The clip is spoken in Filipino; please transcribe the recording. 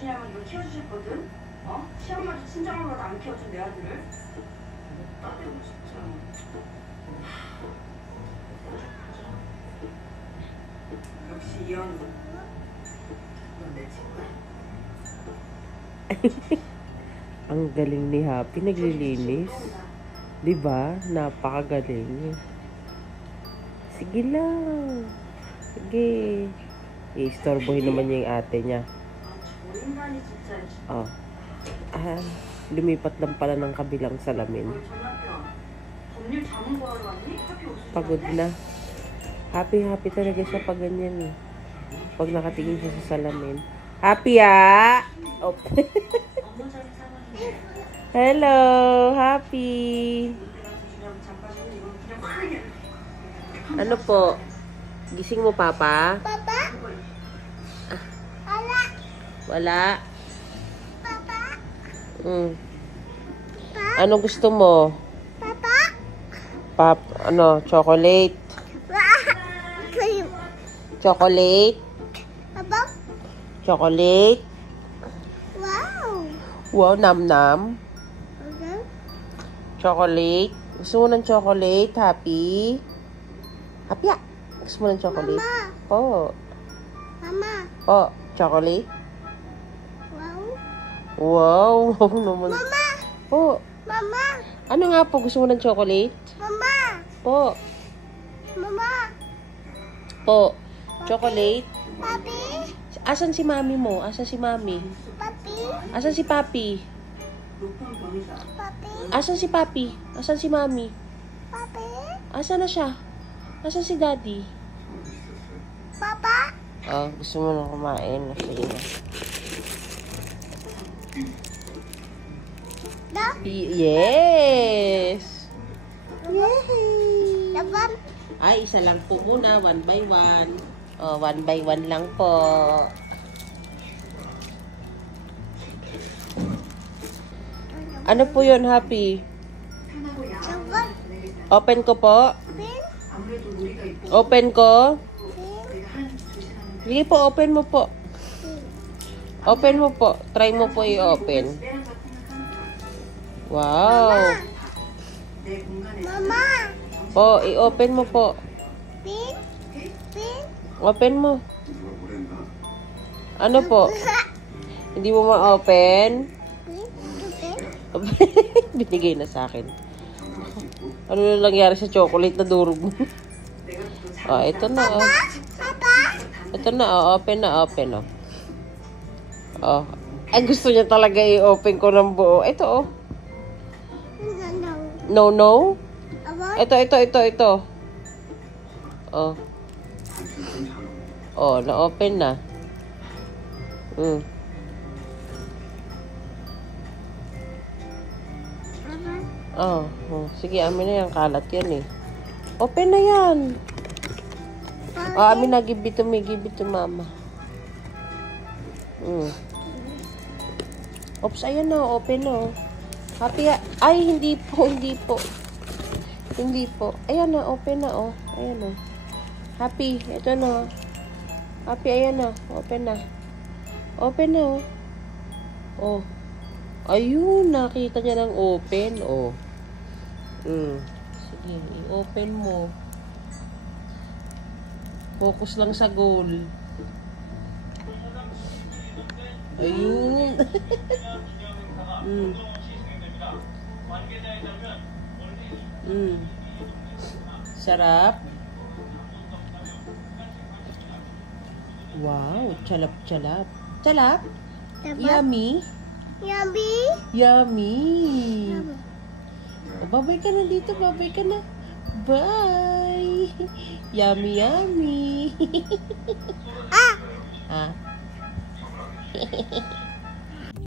주냐면 너 키워주셨거든? 어? 시엄마도 친정엄마도 안 키워준 내 아들을? 따대고 진짜. 역시 이현우. 넌 내 친구야? Ang galing ni Happy, naglilinis. Diba? Napakagaling. Sige lang. Sige. I-istorbohin naman niya yung ate niya. Oh. Lumipat lang pala ng kabilang salamin. Pagod na. Happy talaga siya pag ganyan eh. Pag nakatingin siya sa salamin. Happy ah! Oh. Hello, Happy. Ano po? Gising mo, Papa? Papa? Wala. Wala? Papa? Ano gusto mo? Papa? Chocolate? Cream. Chocolate? Papa? Chocolate? Wow. Wow, nam-nam. Okay. Chocolate? Gusto mo ng chocolate, Happy? Happy ah! Gusto mo ng chocolate? Mama. Po. Mama. Po. Chocolate? Wow. Wow. Wow naman. Mama. Po. Mama. Ano nga po? Gusto mo ng chocolate? Mama. Po. Mama. Po. Chocolate? Papi. Asan si mami mo? Asan si mami? Papi. Asan si papi? Papi. Asan si papi? Asan si mami? Papi. Asan na siya? Asan si daddy? Papa. Oh, gusto mo na kumain. Sige na. Da. Yes! Yay. Dapat. Ay, isa lang po muna. 1 by 1. Oh, 1 by 1 lang po. Ano po yun, Happy? Dapat. Open ko po. Pin. Open ko. Pin. Sige po, open mo po. Open mo po. Try mo po i-open. Wow. Mama. Po, i-open mo po. Pin. Pin. Open mo. Ano po? Hindi mo ma-open? Pin. Pin. Binigay na sa akin. Ano na nangyari sa chocolate na durog mo? Oh, ito na. Oh. Papa. Ito na. Oh. Open na. Open. Oh. Oh. Ay, gusto niya talaga i-open ko ng buo. Ito, oh. No. No, no? About. Ito. Oh. Oh, na-open na. Oh, sige, amin na yan. Kalat yan eh. Open na yan. Oh, amin na. Give it to me. Give it to mama. Oops, ayan na. Open na. Happy. Ay, hindi po. Hindi po. Ayan na. Open na. Oh. Ayan na. Happy. Ito na. Happy, ayan na. Open na. Open na. Oh. Ayun. Nakita niya ng open. Oh. Sige, i-open mo. Focus lang sa goal. Ayun. Sarap. Wow, chalap. Chalap? Yummy? Yummy. Yummy. Oh, babay ka na dito, babay ka na. Bye. Yummy. Ah. Ah.